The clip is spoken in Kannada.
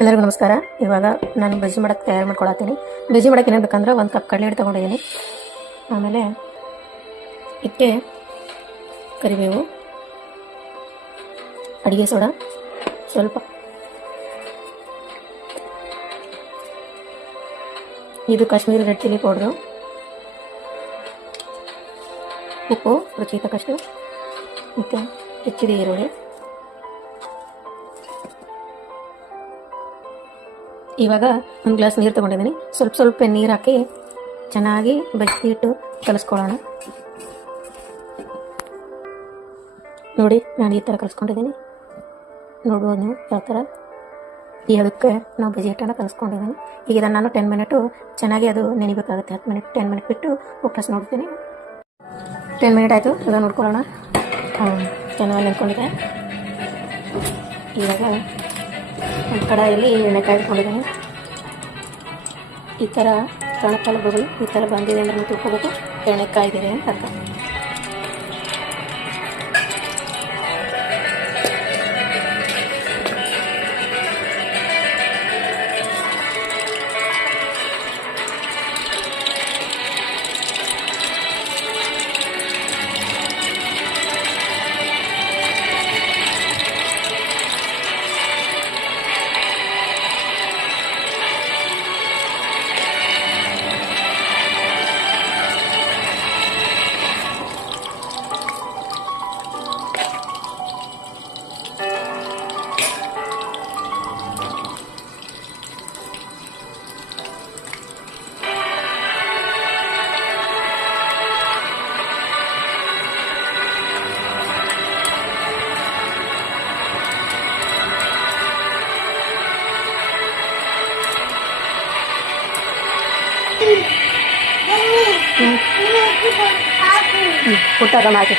ಎಲ್ಲರಿಗೂ ನಮಸ್ಕಾರ. ಇವಾಗ ನಾನು ಬಜ್ಜಿ ಮಾಡೋಕ್ಕೆ ತಯಾರು ಮಾಡ್ಕೊಳತ್ತೀನಿ. ಬಜ್ಜಿ ಮಾಡೋಕ್ಕೆ ಏನೇನು ಬೇಕಂದ್ರೆ 1 ಕಪ್ ಕಡಲೆ ಹಿಟ್ಟು ತೊಗೊಂಡಿದ್ದೀನಿ. ಆಮೇಲೆ ಹಿಟ್ಟೆ, ಕರಿಬೇವು, ಅಡುಗೆ ಸೋಡಾ ಸ್ವಲ್ಪ, ಇದು ಕಾಶ್ಮೀರಿ ರೆಡ್ ಚಿಲ್ಲಿ ಪೌಡ್ರು, ಉಪ್ಪು ರುಚಿಗೆ ತಕ್ಕಷ್ಟು, ಮತ್ತು ಹೆಚ್ಚಿದ ಈರುಳ್ಳಿ. ಇವಾಗ ಒಂದು ಗ್ಲಾಸ್ ನೀರು ತೊಗೊಂಡಿದ್ದೀನಿ. ಸ್ವಲ್ಪ ನೀರು ಹಾಕಿ ಚೆನ್ನಾಗಿ ಬಜ್ಜಿ ಹಿಟ್ಟು ಕಲಿಸ್ಕೊಳ್ಳೋಣ. ನೋಡಿ, ನಾನು ಈ ಥರ ಕಲಿಸ್ಕೊಂಡಿದ್ದೀನಿ. ನೋಡ್ಬೋದು ನೀವು ಯಾವ ಥರ. ಈ ಅದಕ್ಕೆ ನಾವು ಬಜ್ಜಿ ಹಿಟ್ಟನ್ನು ಕಲಿಸ್ಕೊಂಡಿದ್ದೀನಿ. ಈಗ ಇದನ್ನು ನಾನು 10 ಮಿನಿಟು ಚೆನ್ನಾಗಿ ಅದು ನೆನಿಬೇಕಾಗುತ್ತೆ. 10 ಮಿನಿಟ್ ಬಿಟ್ಟು ವಾಪಸ್ ನೋಡ್ತೀನಿ. 10 ಮಿನಿಟ್ ಆಯಿತು, ಅದನ್ನು ನೋಡ್ಕೊಳ್ಳೋಣ. ಚೆನ್ನಾಗಿ ನೆನ್ಕೊಂಡಿದೆ. ಇವಾಗ ಒಂದು ಕಡಾಯಲ್ಲಿ ಎಣ್ಣೆ ಕಾಯ್ದುಕೊಂಡಿದ್ದೀನಿ. ಈ ಥರ ಕಣಕಲುಗಳು ಈ ಥರ ಬಂದಿದೆ ಅಂದರೆ ತಿಳ್ಕೊಬೇಕು ಎಣ್ಣೆ ಕಾಯ್ದಿದೆ ಅಂತ ಅರ್ಥ. ಪುಟ್ಟಾಗ ಮಾಡಿ